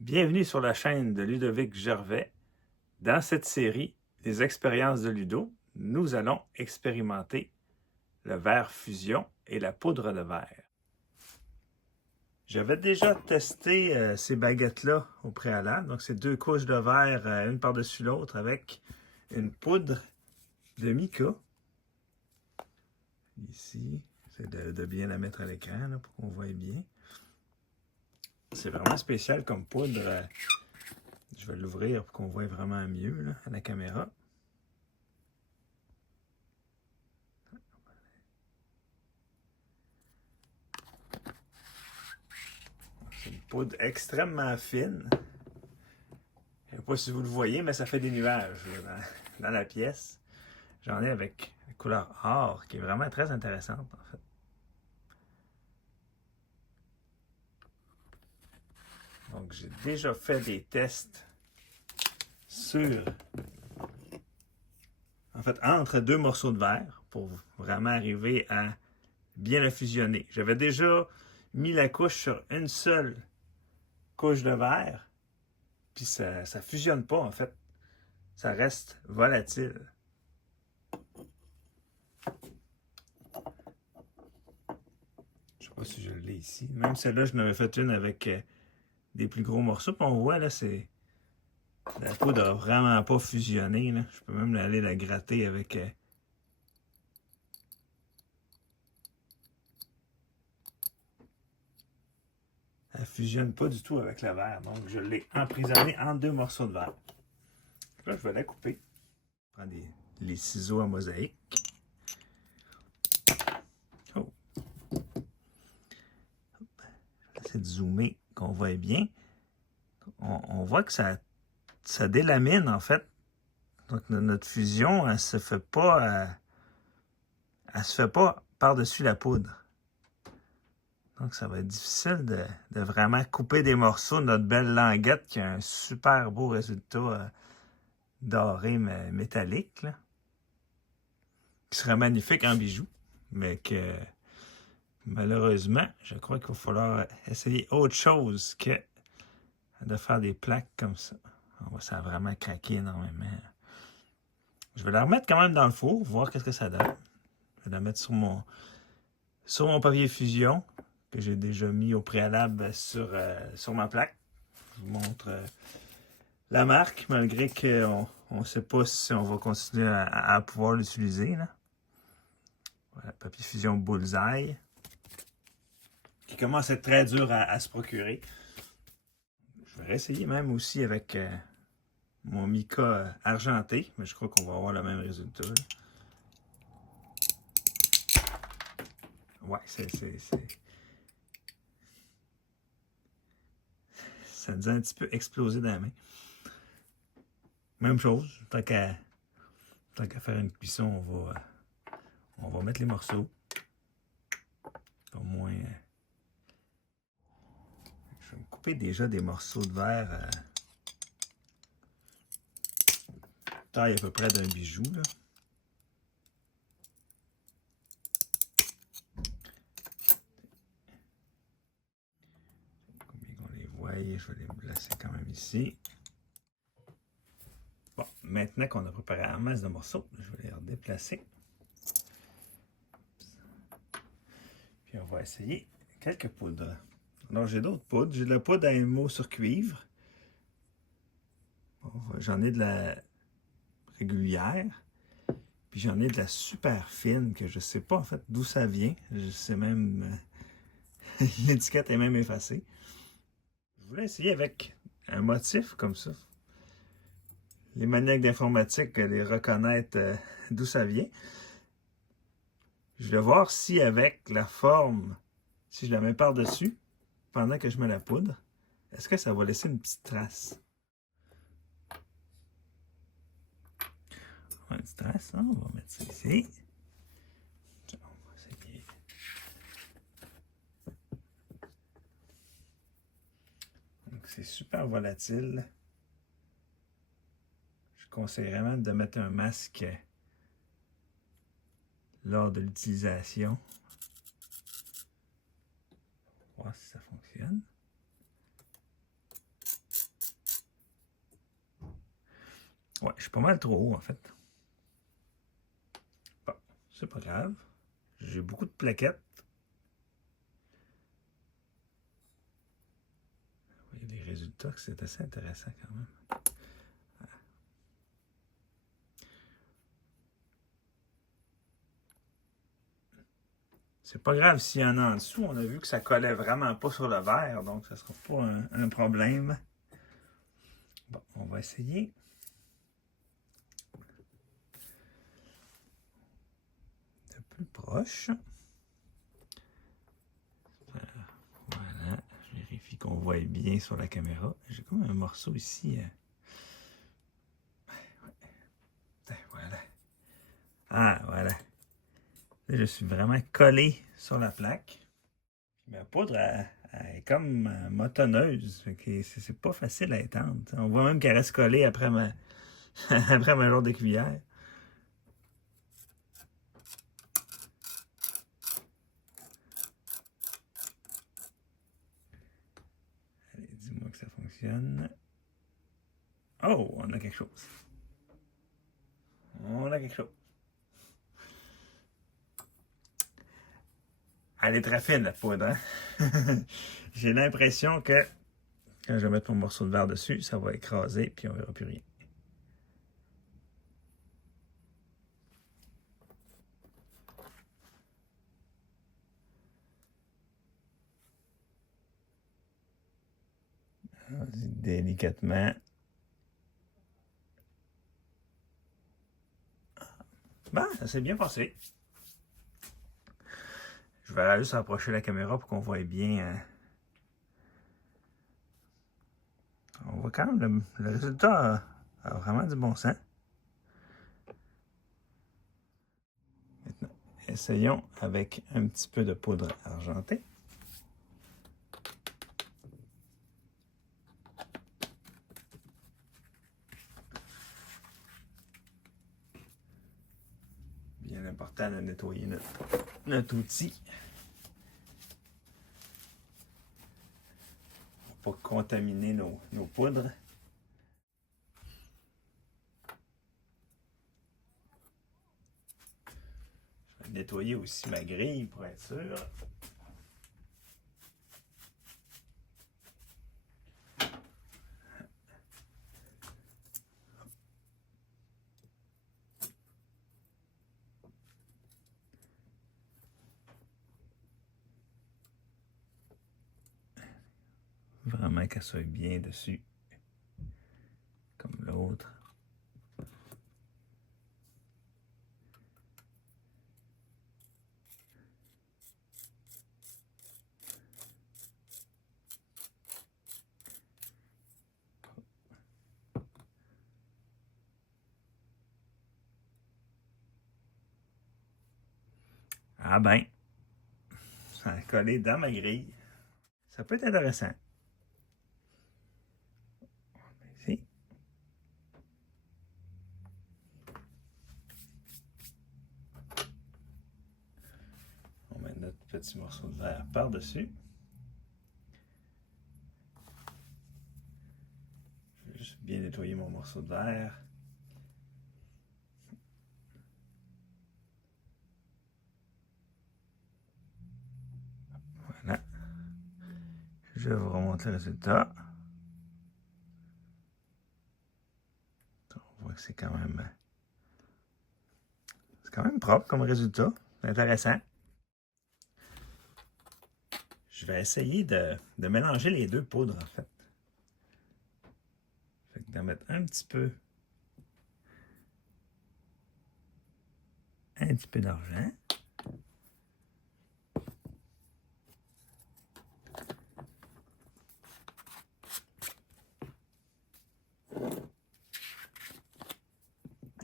Bienvenue sur la chaîne de Ludovic Gervais. Dans cette série, des expériences de Ludo, nous allons expérimenter le verre fusion et la poudre de verre. J'avais déjà testé ces baguettes-là au préalable. Donc, c'est 2 couches de verre, une par-dessus l'autre, avec une poudre de mica. Ici, c'est de bien la mettre à l'écran pour qu'on voie bien. C'est vraiment spécial comme poudre. Je vais l'ouvrir pour qu'on voit vraiment mieux là, à la caméra. C'est une poudre extrêmement fine. Je ne sais pas si vous le voyez, mais ça fait des nuages là, dans la pièce. J'en ai avec la couleur or, qui est vraiment très intéressante en fait. Donc j'ai déjà fait des tests sur, entre 2 morceaux de verre pour vraiment arriver à bien le fusionner. J'avais déjà mis la couche sur une seule couche de verre, puis ça ne fusionne pas en fait. Ça reste volatile. Je ne sais pas si je l'ai ici. Même celle-là, je n'avais fait une avec des plus gros morceaux. Puis on voit là, c'est. La poudre n'a vraiment pas fusionné. Là. Je peux même aller la gratter avec. Elle ne fusionne pas du tout avec le verre. Donc je l'ai emprisonnée en 2 morceaux de verre. Là, je vais la couper. Je prends les ciseaux à mosaïque. Oh. J'essaie de zoomer, qu'on voit bien. On voit que ça délamine en fait. Donc notre fusion, elle se fait pas. Elle se fait pas par-dessus la poudre. Donc, ça va être difficile de vraiment couper des morceaux de notre belle languette qui a un super beau résultat doré mais métallique, là, qui serait magnifique en bijoux, mais que malheureusement, je crois qu'il va falloir essayer autre chose que de faire des plaques comme ça. Ça a vraiment craqué énormément. Je vais la remettre quand même dans le four, voir qu'est-ce que ça donne. Je vais la mettre sur mon papier fusion que j'ai déjà mis au préalable sur ma plaque. Je vous montre la marque, malgré qu'on ne sait pas si on va continuer à pouvoir l'utiliser. Voilà, papier fusion Bullseye, qui commence à être très dur à se procurer. Je vais réessayer même aussi avec mon mica argenté, mais je crois qu'on va avoir le même résultat. Là. Ouais, ça nous a un petit peu explosé dans la main. Même chose, tant qu'à faire une cuisson, on va mettre les morceaux. Au moins, je vais me couper déjà des morceaux de verre taille à peu près d'un bijou. Là. Combien qu'on les voit, je vais les placer quand même ici. Bon, maintenant qu'on a préparé la masse de morceaux, je vais les redéplacer. Puis on va essayer quelques poudres. Alors j'ai d'autres poudres. J'ai de la poudre à émaux sur cuivre. Bon, j'en ai de la régulière. Puis j'en ai de la super fine que je ne sais pas en fait d'où ça vient. Je sais même. L'étiquette est même effacée. Je voulais essayer avec un motif comme ça. Les maniaques d'informatique les reconnaître d'où ça vient. Je vais voir si avec la forme, si je la mets par-dessus, pendant que je mets la poudre, est-ce que ça va laisser une petite trace? Une petite trace, hein? On va mettre ça ici. On va essayer. Donc c'est super volatile. Je conseillerais même de mettre un masque lors de l'utilisation. On va voir si ça fonctionne. suis pas mal trop haut, en fait. Bon, c'est pas grave. J'ai beaucoup de plaquettes. Vous voyez les résultats, que c'est assez intéressant quand même. C'est pas grave s'il y en a en dessous. On a vu que ça collait vraiment pas sur le verre, donc ça sera pas un problème. Bon, on va essayer. De plus proche. Voilà, je vérifie qu'on voit bien sur la caméra. J'ai comme un morceau ici. Voilà. Ah, voilà. Là, je suis vraiment collé sur la plaque. Ma poudre, elle est comme motonneuse. C'est pas facile à étendre. On voit même qu'elle reste collée après après ma jour de cuillère. Allez, dis-moi que ça fonctionne. Oh, on a quelque chose. On a quelque chose. Elle est très fine, la poudre. Hein? J'ai l'impression que quand je vais mettre mon morceau de verre dessus, ça va écraser, puis on verra plus rien. Délicatement. Bon, ça s'est bien passé. Je vais juste approcher la caméra pour qu'on voit bien. On voit quand même le résultat a vraiment du bon sens. Maintenant, essayons avec un petit peu de poudre argentée. Bien important de nettoyer notre outil. Pour ne pas contaminer nos poudres. Je vais nettoyer aussi ma grille pour être sûr. Vraiment qu'elle soit bien dessus. Comme l'autre. Ah ben, ça a collé dans ma grille. Ça peut être intéressant. Ici. On met notre petit morceau de verre par-dessus. Je vais juste bien nettoyer mon morceau de verre. Voilà. Je vous remonte le résultat. On voit que c'est quand même propre comme résultat. C'est intéressant. Je vais essayer de mélanger les deux poudres, en fait. Fait que d'en mettre un petit peu d'argent.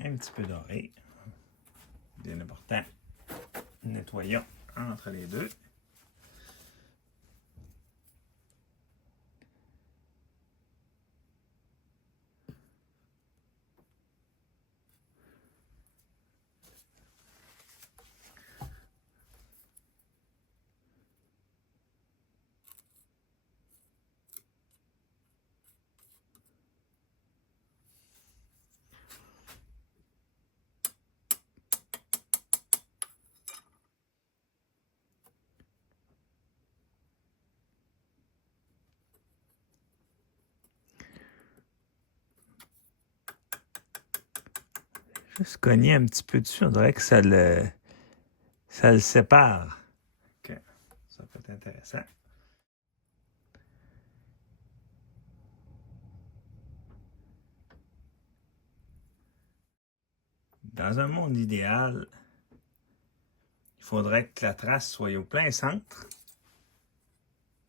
Un petit peu doré. Bien important. Nettoyons entre les deux. Juste cogner un petit peu dessus, on dirait que ça le sépare. OK. Ça peut être intéressant. Dans un monde idéal, il faudrait que la trace soit au plein centre,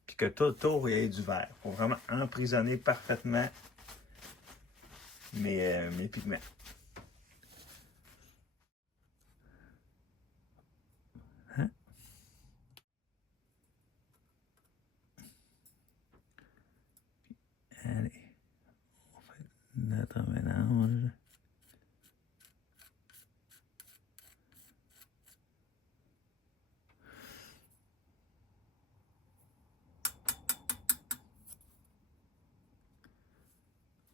puis que tout autour il y ait du vert. Il faut vraiment emprisonner parfaitement mes pigments. Hein? Allez, on fait notre mélange.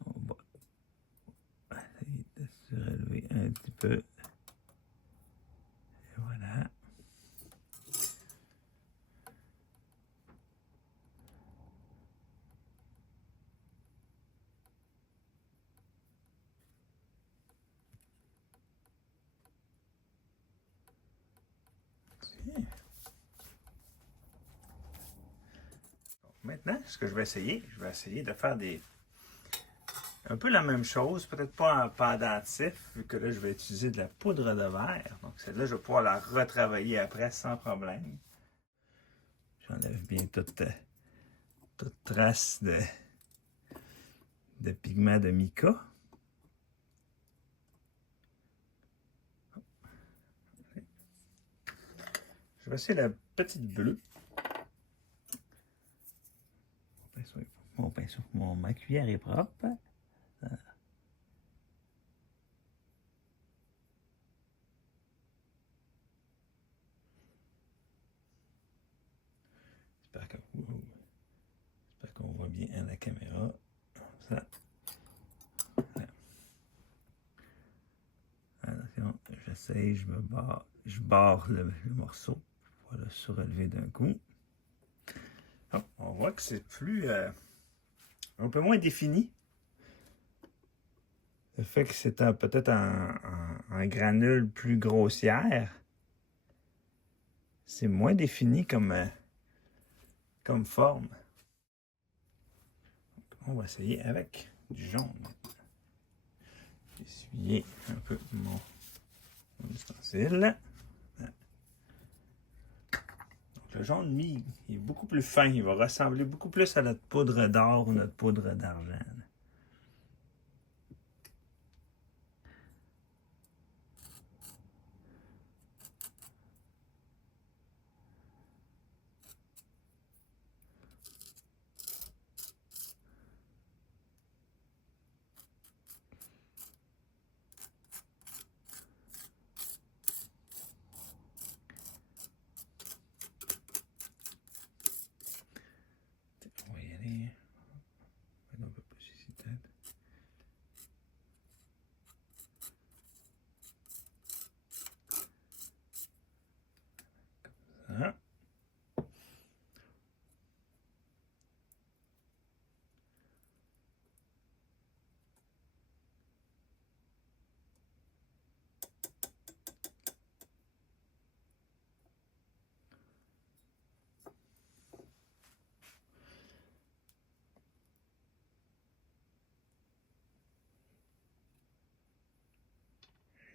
On va essayer de surélever un petit peu. Et voilà. Maintenant, ce que je vais essayer de faire un peu la même chose, peut-être pas en pendentif, vu que là, je vais utiliser de la poudre de verre. Donc, celle-là, je vais pouvoir la retravailler après sans problème. J'enlève bien toute trace de pigment de mica. Je vais essayer la petite bleue. Ma cuillère est propre. J'espère qu'on voit bien à la caméra. Ça. Attention, j'essaye, je barre le morceau pour le surélever d'un coup. Oh, on voit que c'est plus un peu moins défini. Le fait que c'est peut-être un granule plus grossière, c'est moins défini comme forme. On va essayer avec du jaune. Essuyer un peu mon ustensile. Donc, le jaune, lui, il est beaucoup plus fin. Il va ressembler beaucoup plus à notre poudre d'or ou notre poudre d'argent. On va y aller un peu plus ici, peut-être. Ça.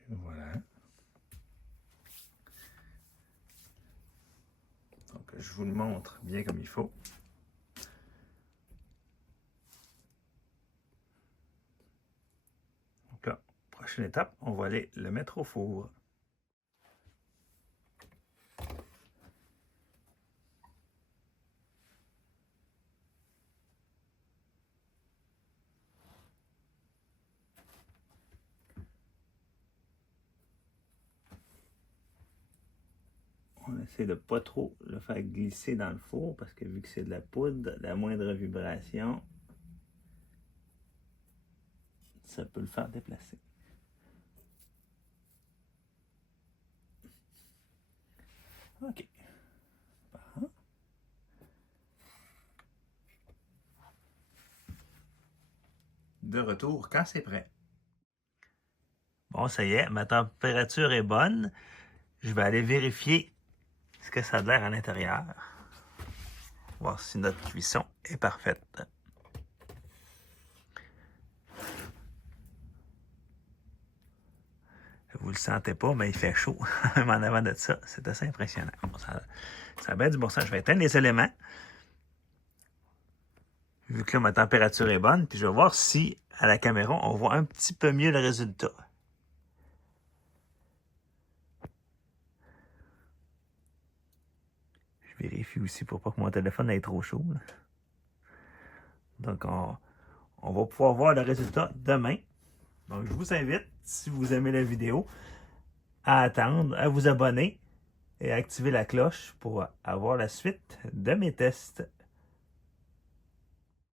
Voilà. Donc, je vous le montre bien comme il faut. Donc là, prochaine étape, on va aller le mettre au four. On essaie de ne pas trop le faire glisser dans le four parce que vu que c'est de la poudre, la moindre vibration, ça peut le faire déplacer. OK. De retour quand c'est prêt. Bon, ça y est, ma température est bonne. Je vais aller vérifier ce que ça a l'air à l'intérieur. Voir si notre cuisson est parfaite. Vous le sentez pas, mais il fait chaud. Même en avant de ça, c'est assez impressionnant. Bon, ça a bien du bon sens. Je vais éteindre les éléments. Vu que là, ma température est bonne, puis je vais voir si, à la caméra, on voit un petit peu mieux le résultat. Je vérifie aussi pour pas que mon téléphone ait trop chaud. Là. Donc, on va pouvoir voir le résultat demain. Donc, je vous invite, si vous aimez la vidéo, à attendre, à vous abonner et à activer la cloche pour avoir la suite de mes tests.